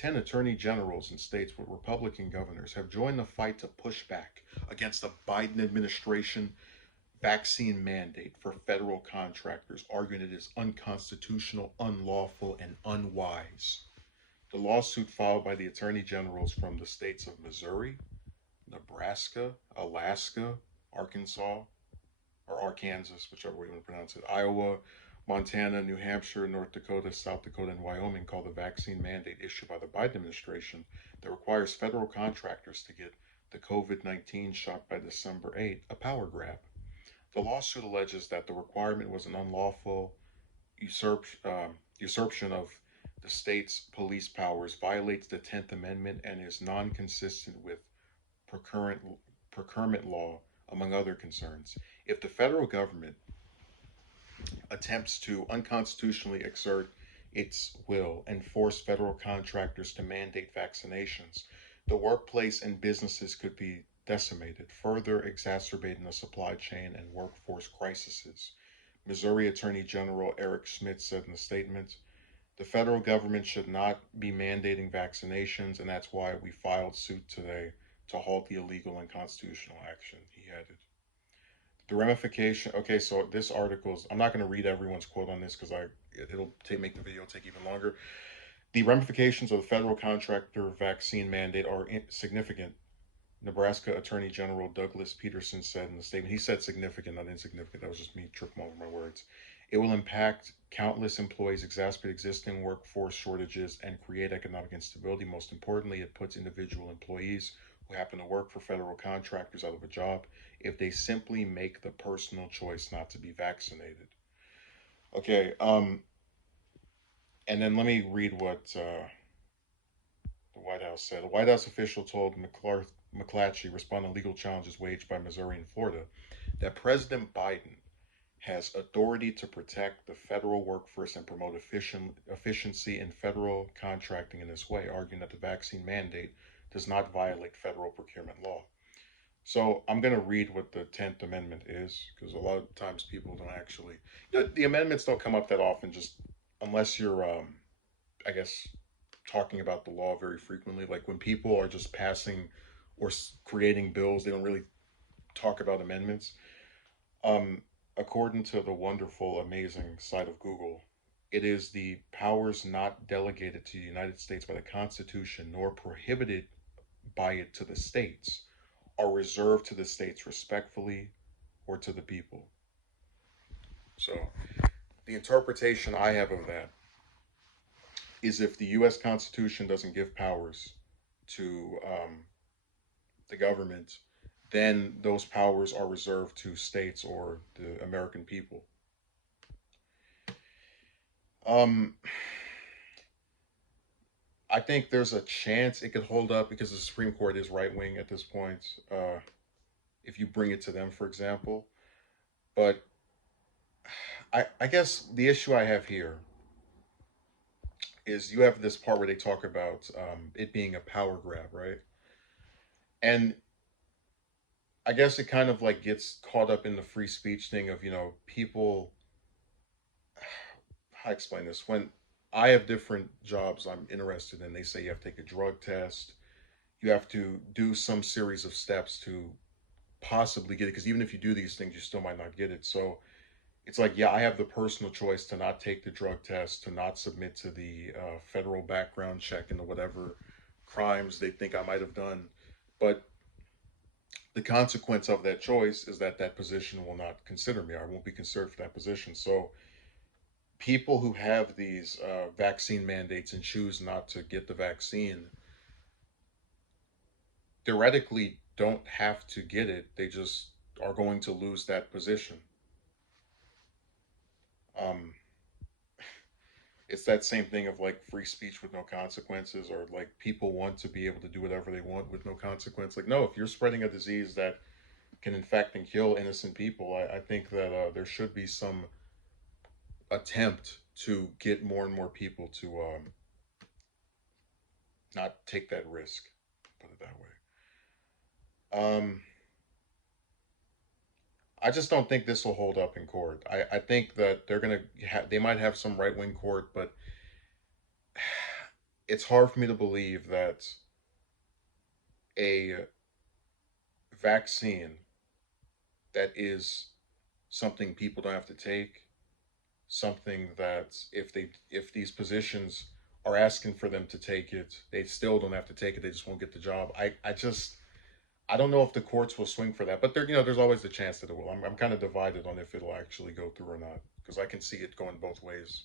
10 attorney generals in states with Republican governors have joined the fight to push back against the Biden administration vaccine mandate for federal contractors, arguing it is unconstitutional, unlawful, and unwise. The lawsuit filed by the attorney generals from the states of Missouri, Nebraska, Alaska, Arkansas, or Arkansas, whichever way you want to pronounce it, Iowa, Montana, New Hampshire, North Dakota, South Dakota, and Wyoming call the vaccine mandate issued by the Biden administration that requires federal contractors to get the COVID 19 shot by December 8th a power grab. The lawsuit alleges that the requirement was an unlawful usurpation of the state's police powers, violates the 10th Amendment, and is non consistent with procurement, procurement law, among other concerns. If the federal government attempts to unconstitutionally exert its will and force federal contractors to mandate vaccinations, the workplace and businesses could be decimated, further exacerbating the supply chain and workforce crises. Missouri Attorney General Eric Schmidt said in a statement, the federal government should not be mandating vaccinations, and that's why we filed suit today to halt the illegal and constitutional action, he added. The ramification, okay, so this article is, I'm not going to read everyone's quote on this because it'll make the video take even longer. The ramifications of the federal contractor vaccine mandate are significant, Nebraska Attorney General Douglas Peterson said in the statement. He said significant, not insignificant. That was just me tripping over my words. It will impact countless employees, exacerbate existing workforce shortages, and create economic instability. Most importantly, it puts individual employees who happen to work for federal contractors out of a job if they simply make the personal choice not to be vaccinated. Okay, and then let me read what the White House said. A White House official told McClatchy, responding to legal challenges waged by Missouri and Florida, that President Biden has authority to protect the federal workforce and promote efficiency in federal contracting in this way, arguing that the vaccine mandate does not violate federal procurement law. So I'm going to read what the 10th Amendment is, because a lot of times people don't actually, the amendments don't come up that often, just unless you're, I guess, talking about the law very frequently. Like when people are just passing or creating bills, they don't really talk about amendments. Um, According to the wonderful, amazing site of Google, it is the powers not delegated to the United States by the Constitution nor prohibited by it to the states are reserved to the states respectfully or to the people. So the interpretation I have of that is if the U.S. Constitution doesn't give powers to the government, then those powers are reserved to states or the American people. Um, I think there's a chance it could hold up because the Supreme Court is right wing at this point. If you bring it to them, for example, but I guess the issue I have here is you have this part where they talk about it being a power grab, right? And I guess it kind of like gets caught up in the free speech thing of people. How to explain this? When I have different jobs I'm interested in, they say you have to take a drug test, you have to do some series of steps to possibly get it. Because even if you do these things, you still might not get it. So it's like, yeah, I have the personal choice to not take the drug test, to not submit to the federal background check into whatever crimes they think I might have done. But the consequence of that choice is that that position will not consider me. I won't be considered for that position. So people who have these vaccine mandates and choose not to get the vaccine theoretically don't have to get it. They just are going to lose that position. Um, it's that same thing of like free speech with no consequences, or like people want to be able to do whatever they want with no consequence. Like, no, if you're spreading a disease that can infect and kill innocent people, I think that there should be some attempt to get more and more people to not take that risk. Put it that way. I just don't think this will hold up in court. I think that they might have some right wing court, but it's hard for me to believe that a vaccine that is something people don't have to take, something that if these positions are asking for them to take it, they still don't have to take it. They just won't get the job. I don't know if the courts will swing for that, but there's always the chance that it will. I'm kind of divided on if it'll actually go through or not because I can see it going both ways.